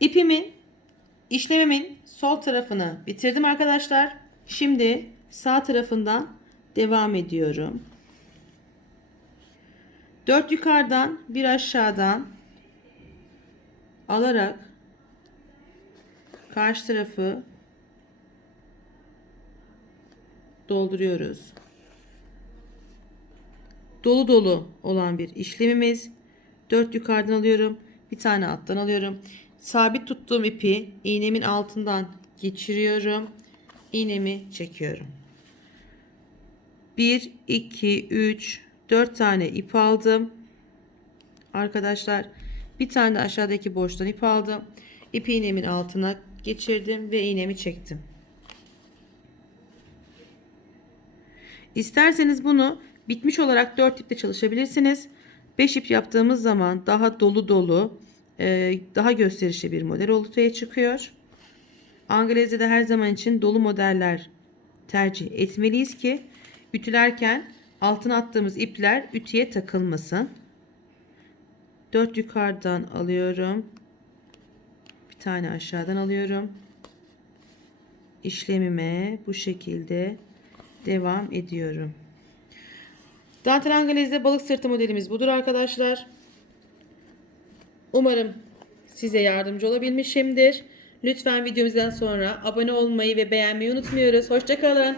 İpimin işlemimin sol tarafını bitirdim arkadaşlar. Şimdi sağ tarafından devam ediyorum. 4 yukarıdan bir aşağıdan alarak karşı tarafı dolduruyoruz. Dolu dolu olan bir işlemimiz. 4 yukarıdan alıyorum. Bir tane alttan alıyorum. Sabit tuttuğum ipi iğnemin altından geçiriyorum. İğnemi çekiyorum. 1, 2, 3, 4 tane ip aldım. Arkadaşlar bir tane de aşağıdaki boştan ip aldım. İpi iğnemin altına geçirdim ve iğnemi çektim. İsterseniz bunu bitmiş olarak 4 iple çalışabilirsiniz. 5 ip yaptığımız zaman daha dolu dolu, daha gösterişli bir model ortaya çıkıyor. Angleze'de her zaman için dolu modeller tercih etmeliyiz ki ütülerken altına attığımız ipler ütüye takılmasın. 4 yukarıdan alıyorum. Bir tane aşağıdan alıyorum. İşlemime bu şekilde devam ediyorum. Dantel Anglez'de balık sırtı modelimiz budur arkadaşlar. Umarım size yardımcı olabilmişimdir. Lütfen videomuzdan sonra abone olmayı ve beğenmeyi unutmuyoruz. Hoşçakalın.